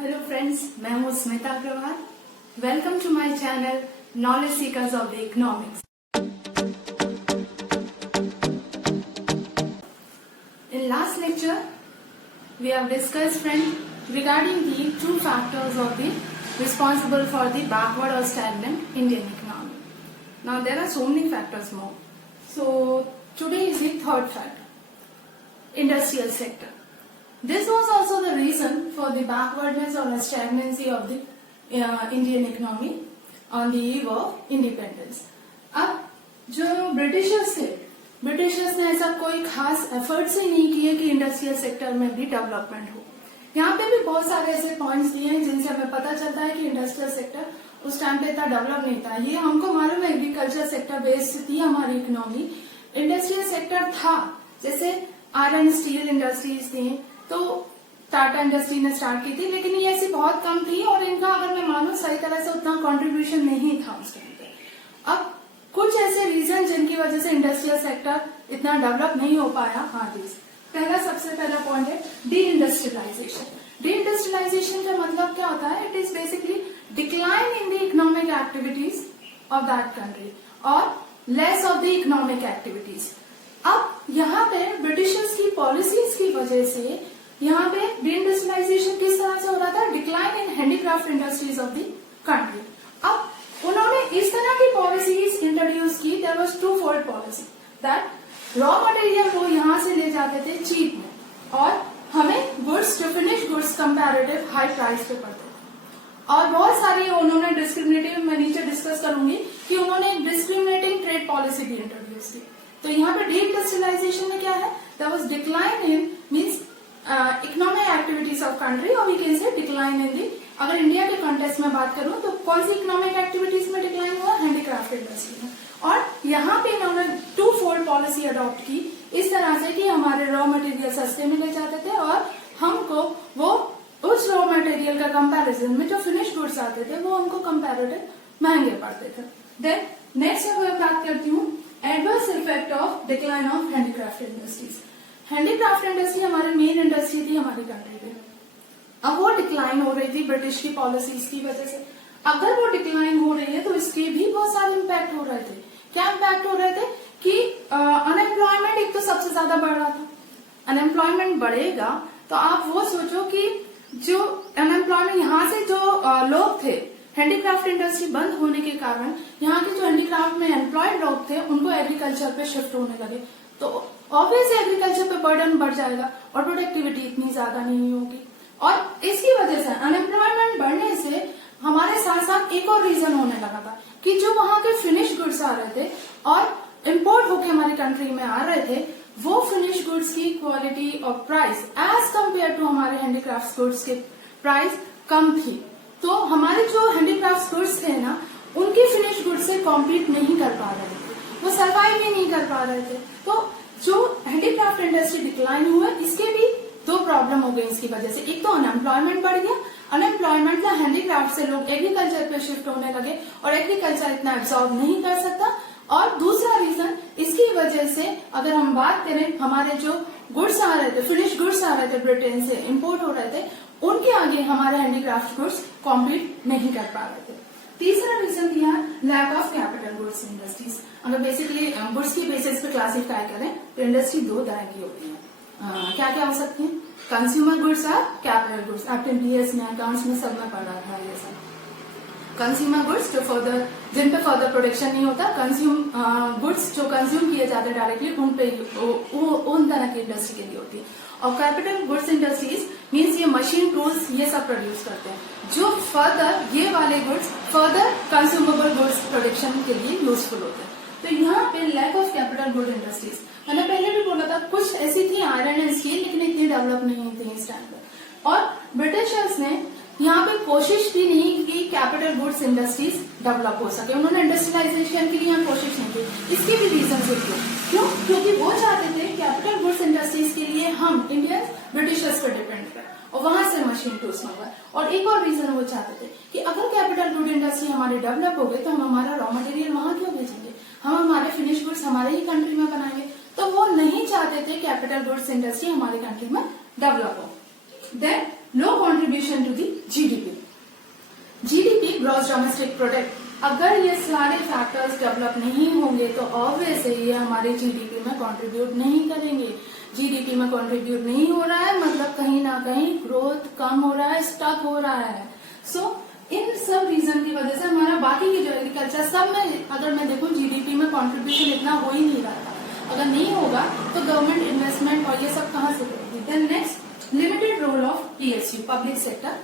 Hello friends, मैं हूँ Smita Agarwal. Welcome to my channel knowledge seekers of the economics. In last lecture, we have discussed, friend, regarding the two factors of the responsible for the backward or stagnant Indian economy. Now there are so many factors more. So today is the third factor, industrial sector. This was also the reason for the backwardness or stagnancy of the Indian economy on the eve of independence. अब जो Britishers ने ऐसा कोई खास efforts ही नहीं किए कि industrial sector में भी डेवलपमेंट हो। यहाँ पे भी बहुत सारे ऐसे पॉइंट्स दिए हैं जिनसे हमें पता चलता है कि इंडस्ट्रियल सेक्टर उस टाइम पे इतना डेवलप नहीं था। ये हमको मालूम है, एग्रीकल्चर सेक्टर बेस्ड थी हमारी इकोनॉमी। इंडस्ट्रियल सेक्टर था, जैसे आयरन स्टील इंडस्ट्रीज थी, तो टाटा इंडस्ट्री ने स्टार्ट की थी, लेकिन ये ऐसी बहुत कम थी और इनका अगर मैं मानूं सही तरह से उतना कंट्रीब्यूशन नहीं था उस टाइम पे। अब कुछ ऐसे रीजन जिनकी वजह से इंडस्ट्रियल सेक्टर इतना डेवलप नहीं हो पाया। सबसे पहला पॉइंट है डी इंडस्ट्रियलाइजेशन। डी इंडस्ट्रियलाइजेशन का मतलब क्या होता है? It is basically decline in the economic activities of that country और less of the economic activities. अब यहाँ पे ब्रिटिशर्स की पॉलिसीज की वजह से यहाँ पे डी इंडस्ट्रियलाइजेशन किस तरह से हो रहा था? Decline in handicraft industries of the country. अब उन्होंने इस तरह की पॉलिसीज इंट्रोड्यूस की। There was two fold policy that raw material वो यहाँ से ले जाते थे चीप में और हमें goods to finish goods comparative high price पे पड़ते थे। और बहुत सारी उन्होंने डिस्क्रिमिनेटिव, मैं नीचे डिस्कस करूंगी कि उन्होंने डिस्क्रिमिनेटिंग ट्रेड पॉलिसी भी इंट्रोड्यूस की। तो यहाँ पे डी इंडस्ट्रियलाइजेशन में क्या है? There was decline in means economic activities of country, और we can say decline in the. अगर इंडिया के कॉन्टेक्स्ट में बात करूं तो कौन सी इकोनॉमिक एक्टिविटीज में डिक्लाइन हुआ? हैंडीक्राफ्ट इंडस्ट्री में। और यहाँ पे इन्होंने टू फोल्ड पॉलिसी अडॉप्ट की इस तरह से कि हमारे रॉ मटेरियल सस्ते मिले जाते थे और हमको वो उस रॉ मटेरियल का कंपैरिजन में जो फिनिश गुड्स आते थे वो हमको कंपैरेटिव महंगे पड़ते थे। देन नेक्स्ट मैं बात करती हूँ adverse effect of decline of handicraft industries. Handicraft industry हमारी मेन इंडस्ट्री थी हमारी कंट्री में। अब वो डिक्लाइन हो रही थी ब्रिटिश की पॉलिसीज की वजह से। अगर वो डिक्लाइन हो रही है तो इसके भी बहुत सारे इम्पैक्ट हो रहे थे। क्या इम्पैक्ट हो रहे थे कि अनएम्प्लॉयमेंट एक तो सबसे ज्यादा बढ़ रहा था। अनएम्प्लॉयमेंट बढ़ेगा तो आप वो सोचो कि जो अनएम्प्लॉयमेंट यहाँ से जो लोग थे, हैंडीक्राफ्ट इंडस्ट्री बंद होने के कारण यहाँ के जो हैंडीक्राफ्ट में एम्प्लॉयड लोग थे उनको एग्रीकल्चर पे शिफ्ट होने लगे, तो ऑब्वियसली एग्रीकल्चर पे बर्डन बढ़ जाएगा और प्रोडक्टिविटी इतनी ज्यादा नहीं होगी। और इसकी वजह से अनएम्प्लॉयमेंट बढ़ने से हमारे साथ साथ एक और रीजन होने लगा था कि जो वहां के फिनिश गुड्स आ रहे थे और इम्पोर्ट होके हमारी कंट्री में आ रहे थे, वो फिनिश गुड्स की क्वालिटी और प्राइस एज कम्पेयर टू हमारे हैंडीक्राफ्ट गुड्स के प्राइस कम थी। तो हमारे जो हैंडीक्राफ्ट गुड्स थे ना, उनकी फिनिश गुड्स से कॉम्पीट नहीं कर पा रहे थे, वो सर्वाइव ही नहीं कर पा रहे थे। तो जो हैंडीक्राफ्ट इंडस्ट्री डिक्लाइन हुआ, इसके भी दो प्रॉब्लम हो गई इसकी वजह से। एक तो अनएम्प्लॉयमेंट बढ़ गया, अनएम्प्लॉयमेंट था हैंडीक्राफ्ट से लोग एग्रीकल्चर पे शिफ्ट होने लगे और एग्रीकल्चर इतना एब्सॉर्ब नहीं कर सकता। और दूसरा रीजन इसकी वजह से अगर हम बात करें, हमारे जो गुड्स आ रहे थे, फिनिश गुड्स आ रहे थे ब्रिटेन से इम्पोर्ट हो रहे थे, उनके आगे हमारे हैंडीक्राफ्ट गुड्स कॉम्पीट नहीं कर पा रहे थे। तीसरा रीजन दिया lack of capital goods industries. अगर बेसिकली गुड्स की बेसिस पे क्लासिफाई करें तो इंडस्ट्री दो तरह की होती है। क्या क्या हो सकती है? कंज्यूमर गुड्स और कैपिटल गुड्स। आपने बीएस में, अकाउंट्स में सब में पढ़ा था ये सब। कंज्यूमर गुड्स जो फर्दर, जिन पे फर्दर प्रोडक्शन नहीं होता, गुड्स जो कंज्यूम किए जाते हैं डायरेक्टली, उन पे उन तरह की इंडस्ट्री के लिए होती है। और कैपिटल गुड्स इंडस्ट्रीज मीन्स ये मशीन टूल्स ये सब प्रोड्यूस करते हैं, जो फर्दर ये वाले goods further consumable goods production के लिए यूजफुल होते हैं। तो यहाँ पे lack of capital good industries, मैंने पहले भी बोला था कुछ ऐसी थी आयरन एंड स्टील, लेकिन इतनी डेवलप नहीं थी इस टाइम पर। और ब्रिटिशर्स ने यहाँ पे कोशिश भी नहीं की कि कैपिटल गुड्स इंडस्ट्रीज डेवलप हो सके। उन्होंने इंडस्ट्रियलाइजेशन के लिए यहाँ कोशिश नहीं की। इसके भी रीजन क्यों? क्योंकि वो चाहते थे कैपिटल गुड्स इंडस्ट्रीज के लिए हम इंडियंस ब्रिटिशर्स पर डिपेंड करें और वहां से मशीन टूल्स मंगवाए। और एक और रीजन वो चाहते थे कि अगर कैपिटल गुड इंडस्ट्री हमारी डेवलप हो गई तो हम हमारा रॉ मटेरियल वहां क्यों भेजेंगे, हम हमारे फिनिश गुड्स हमारे ही कंट्री में बनाएंगे। तो वो नहीं चाहते थे कैपिटल गुड्स इंडस्ट्री हमारी कंट्री में डेवलप हो। Then low contribution to the GDP. GDP gross domestic product, अगर ये सारे फैक्टर्स डेवलप नहीं होंगे तो ऑब्वियस है ये हमारे जीडीपी में कंट्रीब्यूट नहीं करेंगे। जीडीपी में कंट्रीब्यूट नहीं हो रहा है मतलब कहीं ना कहीं ग्रोथ कम हो रहा है, स्टक हो रहा है। सो इन सब रीजन की वजह से हमारा बाकी की जो एग्रीकल्चर सब में अगर मैं देखूं जीडीपी में कंट्रीब्यूशन इतना हो ही नहीं रहा था। अगर नहीं होगा तो गवर्नमेंट इन्वेस्टमेंट और ये सब कहाँ से करेगी। Then next, limited role of PSU, public sector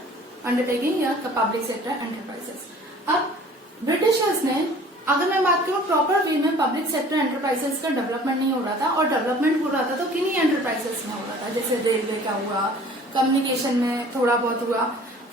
undertaking या पब्लिक सेक्टर एंटरप्राइजेस। अब ब्रिटिशर्स ने, अगर मैं बात करूं प्रॉपर वे में पब्लिक सेक्टर एंटरप्राइजेस का डेवलपमेंट नहीं हो रहा था, और डेवलपमेंट हो रहा था तो किन्हीं एंटरप्राइजेस में हो रहा था, जैसे रेलवे का हुआ, कम्युनिकेशन में थोड़ा बहुत हुआ,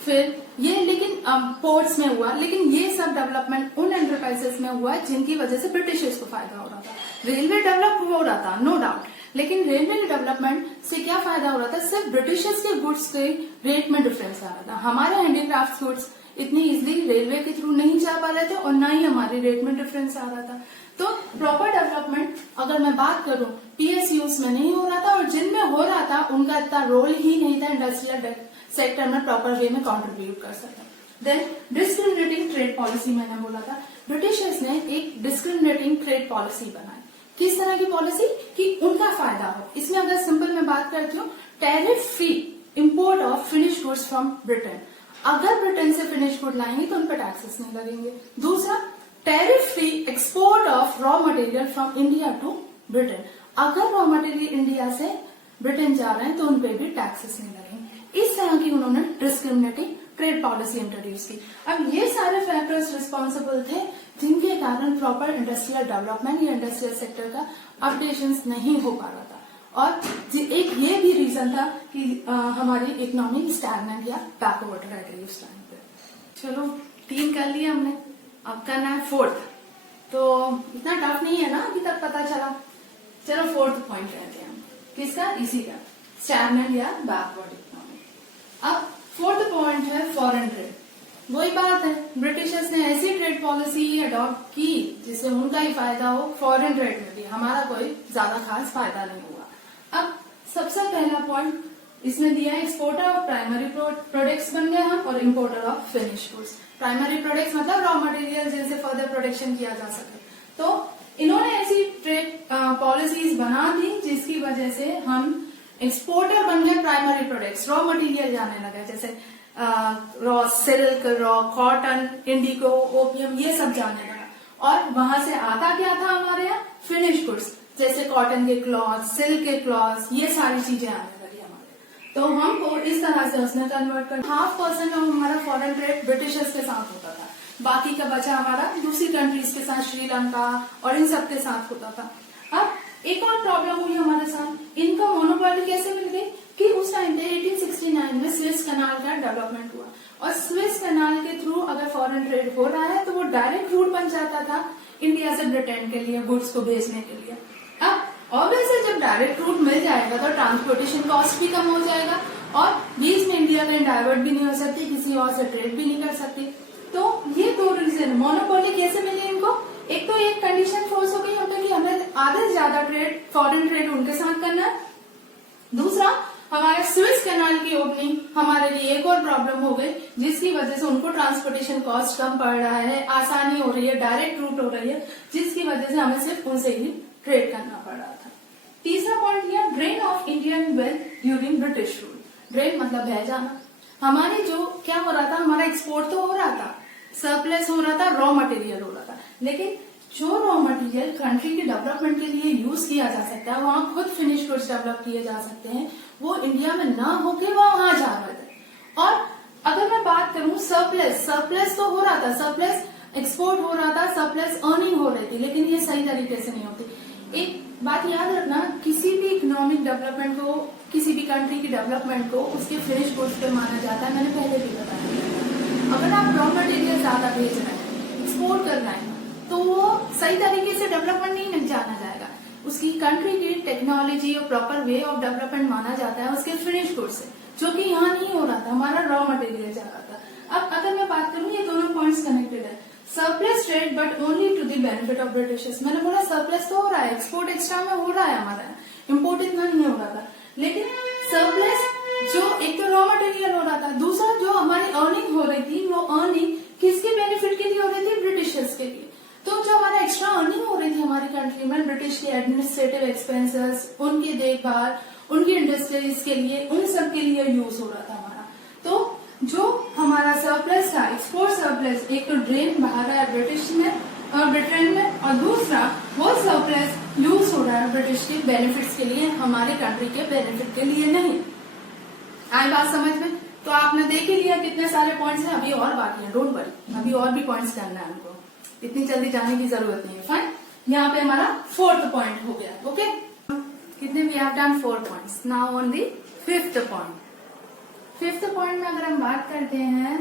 फिर ये लेकिन पोर्ट्स में हुआ, लेकिन ये सब डेवलपमेंट उन एंटरप्राइजेस में हुआ जिनकी वजह से ब्रिटिशर्स को फायदा हो रहा था। रेलवे डेवलप हो रहा था नो डाउट, लेकिन रेलवे डेवलपमेंट से क्या फायदा हो रहा था, सिर्फ ब्रिटिशर्स के गुड्स के रेट में डिफरेंस आ रहा था। हमारे हैंडीक्राफ्ट गुड्स इतनी इजिली रेलवे के थ्रू नहीं जा पा रहे थे और ना ही हमारे रेट में डिफरेंस आ रहा था। तो प्रॉपर डेवलपमेंट अगर मैं बात करूं पीएसयूज में नहीं हो रहा था, और जिनमें हो रहा था उनका इतना रोल ही नहीं था इंडस्ट्रियल सेक्टर में प्रॉपर वे में कंट्रीब्यूट कर सकता। देन डिस्क्रिमिनेटिंग ट्रेड पॉलिसी, मैंने बोला था ब्रिटिशर्स ने एक डिस्क्रिमिनेटिंग ट्रेड पॉलिसी बनाई। किस तरह की पॉलिसी कि उनका फायदा हो। इसमें अगर सिंपल मैं बात करती हूँ, tariff free import of finish goods from Britain. अगर ब्रिटेन से फिनिश गुड लाएंगे तो उन पर टैक्सेस नहीं लगेंगे। दूसरा, tariff free export of raw material from India to Britain. अगर रॉ मटेरियल इंडिया से ब्रिटेन जा रहे हैं तो उन पर भी टैक्सेस नहीं लगेंगे। इस तरह की उन्होंने डिस्क्रिमिनेटिंग ट्रेड पॉलिसी इंट्रोड्यूस की। अब ये सारे फैक्टर्स रिस्पॉन्सिबल थे जिनके कारण प्रॉपर इंडस्ट्रियल डेवलपमेंट या इंडस्ट्रियल सेक्टर का अपडेशन नहीं हो पा रहा था, और एक ये भी रीजन था कि हमारी इकोनॉमी स्टैग्नेंट या बैकवर्ड रह गई उस टाइम पे। चलो 3 कर लिया हमने, अब करना है 4th। तो इतना टफ नहीं है ना अभी तक, पता चला। चलो 4th पॉइंट रहते हैं हम, किसका, इसी का, स्टैग्नेंट या बैकवर्ड इकोनॉमी। अब 4th पॉइंट है फॉरेन ट्रेड। वही बात है, ब्रिटिशर्स ने ऐसी ट्रेड पॉलिसी अडॉप्ट की जिससे उनका ही फायदा हो, फॉरेन ट्रेड में भी हमारा कोई ज्यादा खास फायदा नहीं हुआ। अब सबसे पहला पॉइंट इसमें दिया है, एक्सपोर्टर ऑफ प्राइमरी प्रोडक्ट्स बन गए हम, और importer of finish goods. Primary products मतलब रॉ मटेरियल जिनसे फर्दर प्रोडक्शन किया जा सके। तो इन्होंने ऐसी ट्रेड पॉलिसीज बना दी जिसकी वजह से हम एक्सपोर्टर बन गए प्राइमरी प्रोडक्ट्स, रॉ मटेरियल जाने लगे, जैसे raw silk, raw cotton, Indigo, opium, ये सब जाने लगा। और वहां से आता क्या था हमारे यहाँ, फिनिश गुड्स, जैसे कॉटन के क्लॉथ, सिल्क के क्लॉथ, ये सारी चीजें आने लगी हमारे। तो हमको इस तरह से उसने कन्वर्ट कर 0.5% of हमारा फॉरेन ट्रेड ब्रिटिशर्स के साथ होता था, बाकी का बचा हमारा दूसरी कंट्रीज के साथ, श्रीलंका और इन सब के साथ होता था। अब एक और प्रॉब्लम हुई हमारे साथ, इनका मोनोपोली कैसे मिल गई कि उस टाइम पे 1869 में स्विस कनाल का डेवलपमेंट हुआ, और स्विस कनाल के थ्रू अगर फॉरेन ट्रेड हो रहा है तो वो डायरेक्ट रूट बन जाता था इंडिया से ब्रिटेन के लिए गुड्स को भेजने के लिए। अब ऑब्वियसली जब डायरेक्ट रूट मिल जाएगा तो ट्रांसपोर्टेशन कॉस्ट भी कम हो जाएगा, और बीच में इंडिया कहीं डाइवर्ट भी नहीं हो सकती, किसी और से ट्रेड भी नहीं कर सकती। तो ये 2 रीजन, मोनोपोली कैसे मिली इनको, एक तो एक कंडीशन फोर्स हो गई हमें कि हमें आधे से ज्यादा ट्रेड, फॉरेन ट्रेड उनके साथ करना है। दूसरा, हमारे स्विस कैनाल की ओपनिंग हमारे लिए एक और प्रॉब्लम हो गई जिसकी वजह से उनको ट्रांसपोर्टेशन कॉस्ट कम पड़ रहा है, आसानी हो रही है, डायरेक्ट रूट हो रही है, जिसकी वजह से हमें सिर्फ उनसे ही ट्रेड करना पड़ रहा था। तीसरा पॉइंट लिया, drain of Indian wealth during British rule. Drain मतलब बह जाना। हमारी जो क्या हो रहा था, हमारा एक्सपोर्ट तो हो रहा था, सरप्लस हो रहा था, रॉ मटेरियल हो रहा था, लेकिन जो रॉ मटेरियल कंट्री के डेवलपमेंट के लिए यूज किया जा सकता है, वहाँ खुद फिनिश गुड्स डेवलप किए जा सकते हैं, वो इंडिया में ना होके वो वहां जा रहे थे। और अगर मैं बात करूं सरप्लस तो हो रहा था, सरप्लस एक्सपोर्ट हो रहा था, सरप्लस अर्निंग हो रही थी, लेकिन ये सही तरीके से नहीं होती। एक बात याद रखना, किसी भी इकोनॉमिक डेवलपमेंट को, किसी भी कंट्री की डेवलपमेंट को उसके फिनिश गुड्स पे माना जाता है। मैंने पहले भी बताया, अगर आप रॉ मटेरियल ज्यादा भेज रहे हैं, एक्सपोर्ट कर रहे हैं, तो वो सही तरीके से डेवलपमेंट नहीं जाना जाएगा। उसकी कंट्री की टेक्नोलॉजी और प्रॉपर वे ऑफ डेवलपमेंट माना जाता है उसके फिनिश गुड्स से, जो कि यहाँ नहीं हो रहा था, हमारा रॉ मटेरियल जा रहा था। अब अगर मैं बात करूँ, ये दोनों पॉइंट्स कनेक्टेड है। Surplus trade but only to the benefit of Britishers. मैंने बोला सरप्लस तो हो रहा है, एक्सपोर्ट एक्स्ट्रा में हो रहा है हमारा, इम्पोर्ट इतना नहीं हो रहा था, लेकिन सरप्लस जो एक तो रॉ मटेरियल हो रहा था। दूसरा, जो हमारी अर्निंग हो रही थी, वो अर्निंग किसके बेनिफिट के लिए हो रही थी? ब्रिटिशर्स के लिए। तो जो हमारा एक्स्ट्रा अर्निंग हो रही थी हमारी कंट्री में, ब्रिटिश के एडमिनिस्ट्रेटिव एक्सपेंसेस, उनकी देखभाल, उनकी इंडस्ट्रीज के लिए, उन सब के लिए यूज हो रहा था हमारा। तो जो हमारा सरप्लस था, एक्सपोर्ट सरप्लस, एक तो ड्रेन बाहर है ब्रिटिश में और ब्रिटेन में, और दूसरा वो सरप्लस यूज हो रहा है ब्रिटिश के बेनिफिट्स के लिए, हमारे कंट्री के बेनिफिट के लिए नहीं। आई बात समझ में? तो आपने देख ही लिया कितने सारे पॉइंट्स हैं, अभी और बाकी है, डोंट वरी, अभी और भी पॉइंट्स करना है हमको, इतनी जल्दी जाने की जरूरत नहीं है। फाइन, यहाँ पे हमारा 4th पॉइंट हो गया। ओके, कितने we have done 4 points, now on the 5th point. 5th point में अगर हम बात करते हैं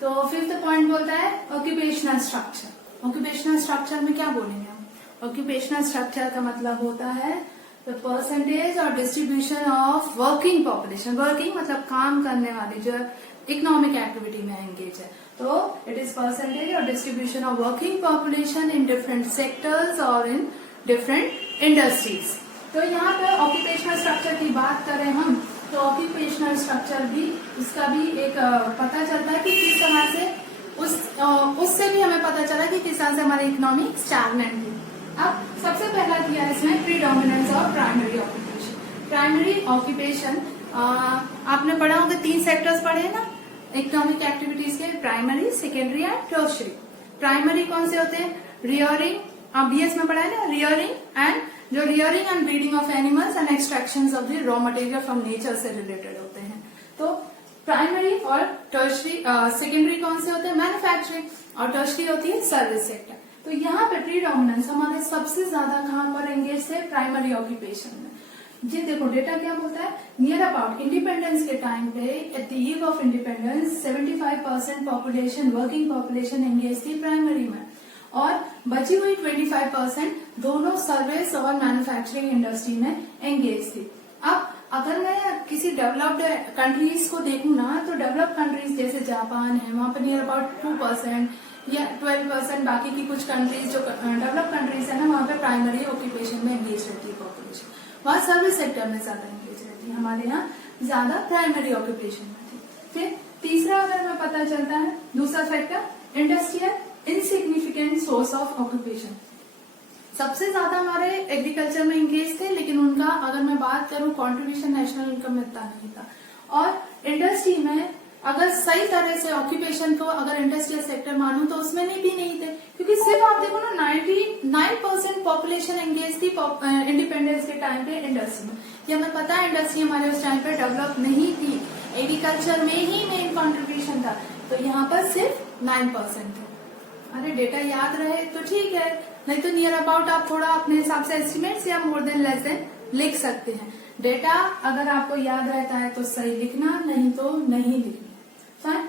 तो 5th पॉइंट बोलता है ऑक्यूपेशनल स्ट्रक्चर। ऑक्यूपेशनल स्ट्रक्चर में क्या बोलेंगे हम? ऑक्यूपेशनल स्ट्रक्चर का मतलब होता है द परसेंटेज और distribution of working population. Working मतलब काम करने वाले, जो इकोनॉमिक एक्टिविटी में एंगेज है। तो इट इज परसेंटेज और distribution of working population in different sectors और इन डिफरेंट इंडस्ट्रीज। तो यहाँ पे ऑक्यूपेशनल स्ट्रक्चर की बात करें हम, तो ऑक्यूपेशनल स्ट्रक्चर भी, उसका भी एक पता चलता है कि किस तरह से उससे भी हमें पता चला कि किस तरह से हमारी इकोनॉमी स्टैग्नेंट है। अब सबसे पहला किया इसमें predominance of primary occupation. Primary occupation आपने पढ़ा होगा, 3 सेक्टर्स पढ़े हैं ना इकोनॉमिक एक्टिविटीज के, primary, secondary and tertiary. Primary कौन से होते हैं? रियरिंग, बीएस में पढ़ा है ना, रियरिंग एंड जो rearing and breeding of animals and extraction of the raw material from nature से रिलेटेड होते हैं। तो प्राइमरी और टर्शरी, सेकेंडरी कौन से होते हैं? मैन्युफैक्चरिंग, और टर्शरी होती है सर्विस सेक्टर। तो यहाँ पे प्रीडोमिनेंस हमारे सबसे ज्यादा कहाँ पर एंगेज थे? प्राइमरी ऑक्यूपेशन में। जी देखो, डेटा क्या बोलता है? नियर अबाउट इंडिपेंडेंस के टाइम पे, at the eve of independence 75% population, working population engage थी प्राइमरी में, और बची हुई 25% दोनों सर्विस और मैन्युफैक्चरिंग इंडस्ट्री में एंगेज थी। अब अगर मैं किसी डेवलप्ड कंट्रीज को देखूं ना, तो डेवलप्ड कंट्रीज जैसे जापान है, वहां पर नियर अबाउट 2% या 12%, बाकी की कुछ कंट्रीज जो डेवलप्ड कंट्रीज है ना, वहां पे प्राइमरी ऑक्यूपेशन में एंगेज रहती है पॉपुलेशन, वहां सर्विस सेक्टर में ज्यादा एंगेज रहती है, हमारे यहाँ ज्यादा प्राइमरी ऑक्यूपेशन में थी। फिर तीसरा अगर हमें पता चलता है, दूसरा factor industrial insignificant source of occupation. सबसे ज्यादा हमारे एग्रीकल्चर में एंगेज थे, लेकिन उनका अगर मैं बात करूं कंट्रीब्यूशन नेशनल इनकम में इतना नहीं था। और इंडस्ट्री में अगर सही तरह से ऑक्यूपेशन को अगर इंडस्ट्रियल सेक्टर मानूं तो उसमें नहीं थे, क्योंकि सिर्फ आप देखो ना 99% पॉपुलेशन एंगेज थी इंडिपेंडेंस के टाइम पे इंडस्ट्री में। ये हमें पता है इंडस्ट्री हमारे उस टाइम पे डेवलप नहीं थी, एग्रीकल्चर में ही मेन कॉन्ट्रीब्यूशन था, तो यहाँ पर सिर्फ 9% थे। अरे डेटा याद रहे तो ठीक है, नहीं तो नियर अबाउट आप थोड़ा अपने हिसाब से एस्टिमेट्स या मोर देन लेस देन लिख सकते हैं। डेटा अगर आपको याद रहता है तो सही लिखना, नहीं तो नहीं लिखना। फाइन,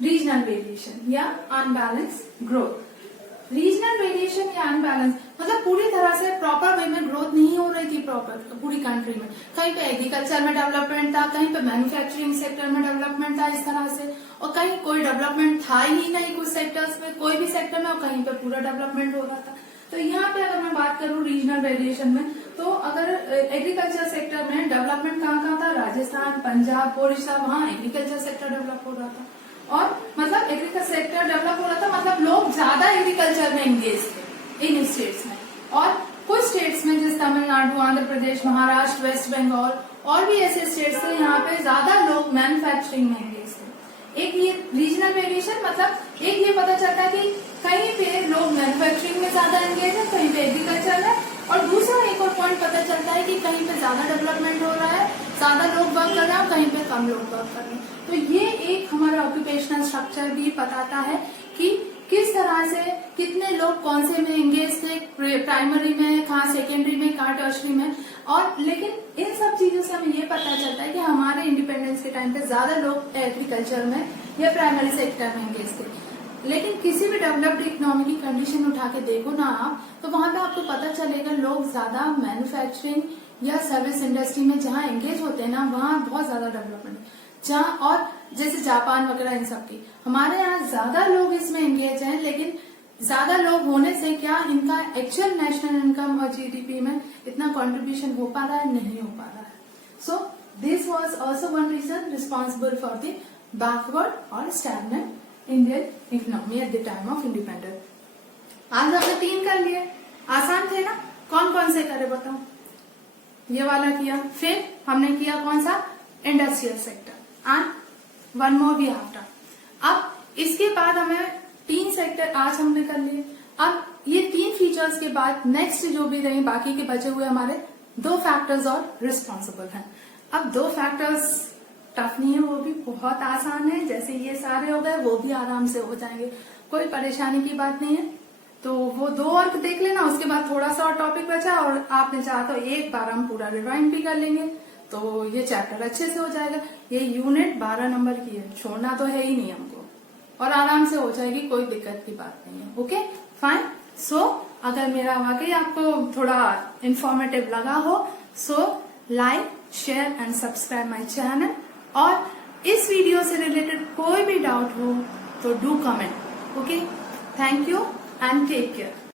रीजनल वेरिएशन या अनबैलेंस ग्रोथ। रीजनल वेरिएशन या अनबैलेंस मतलब पूरी तरह से प्रॉपर वे में ग्रोथ नहीं हो रही थी प्रॉपर पूरी कंट्री में। कहीं पे एग्रीकल्चर में डेवलपमेंट था, कहीं पे मैन्युफैक्चरिंग सेक्टर में डेवलपमेंट था इस तरह से, और कहीं कोई डेवलपमेंट था ही नहीं कुछ सेक्टर्स में, कोई भी सेक्टर में, और कहीं पे पूरा डेवलपमेंट हो रहा था। तो यहाँ पे अगर मैं बात करूँ रीजनल वेरिएशन में, तो अगर एग्रीकल्चर सेक्टर में डेवलपमेंट कहाँ था? राजस्थान, पंजाब, ओडिशा, वहाँ एग्रीकल्चर सेक्टर डेवलप हो रहा था, और मतलब एग्रीकल्चर सेक्टर डेवलप हो रहा था मतलब लोग ज्यादा एग्रीकल्चर में एंगेज थे इन स्टेट्स में। और कुछ स्टेट्स में जैसे तमिलनाडु, आंध्र प्रदेश, महाराष्ट्र, वेस्ट बंगाल और भी ऐसे स्टेट्स थे यहाँ पे ज्यादा लोग मैन्युफैक्चरिंग में एंगेज थे। एक ये रीजनल वेरिएशन मतलब एक ये पता चलता है कि कहीं पे लोग मैन्युफैक्चरिंग में ज्यादा एंगेज है, कहीं पे एग्रीकल्चर है, और दूसरा एक और पॉइंट पता चलता है कि कहीं पे ज्यादा डेवलपमेंट हो रहा है, ज्यादा लोग वर्क कर रहे हैं, कहीं पे कम लोग वर्क कर रहे हैं। तो ये एक हमारा ऑक्यूपेशनल स्ट्रक्चर भी बताता है कि किस तरह से कितने लोग कौन से में एंगेज थे, प्राइमरी में, कहाँ सेकेंडरी में, कहाँ टर्शरी में। और लेकिन इन सब चीजों से हमें ये पता चलता है कि हमारे इंडिपेंडेंस के टाइम पे ज्यादा लोग एग्रीकल्चर में या प्राइमरी सेक्टर में एंगेज थे। लेकिन किसी भी डेवलप्ड इकोनॉमी की कंडीशन उठा के देखो ना आप, तो वहां पे आपको पता चलेगा लोग ज्यादा मैन्युफैक्चरिंग या सर्विस इंडस्ट्री में जहाँ एंगेज होते हैं ना, वहाँ बहुत ज्यादा डेवलपमेंट जहाँ, और जैसे जापान वगैरह इन सब की, हमारे यहाँ ज्यादा लोग इसमें एंगेज हैं, लेकिन ज्यादा लोग होने से क्या इनका एक्चुअल नेशनल इनकम और जीडीपी में इतना कंट्रीब्यूशन हो पा रहा है? नहीं हो पा रहा है। So this was also one reason responsible for the backward और stagnant Indian economy at the time of independence. आज हमने 3 कर लिए, आसान थे ना? कौन कौन से करे बताओ? ये वाला किया, फिर हमने किया कौन सा? Industrial sector and one more we have done. अब इसके बाद हमें 3 सेक्टर आज हमने कर लिए। अब ये 3 फीचर्स के बाद नेक्स्ट जो भी रहे बाकी के बचे हुए हमारे 2 फैक्टर्स और रिस्पॉन्सिबल हैं। अब 2 फैक्टर्स टफ नहीं है, वो भी बहुत आसान है, जैसे ये सारे हो गए वो भी आराम से हो जाएंगे, कोई परेशानी की बात नहीं है। तो वो 2 और देख लेना, उसके बाद थोड़ा सा और टॉपिक बचा और आपने चाहा तो एक बार हम पूरा रिवाइंड भी कर लेंगे, तो ये चैप्टर अच्छे से हो जाएगा। ये यूनिट 12 नंबर की है, छोड़ना तो है ही नहीं हमको, और आराम से हो जाएगी, कोई दिक्कत की बात नहीं है। Okay fine. सो अगर मेरा वाकई आपको थोड़ा इंफॉर्मेटिव लगा हो, so like share and subscribe my channel, और इस वीडियो से रिलेटेड कोई भी डाउट हो तो do comment. Okay, thank you and take care.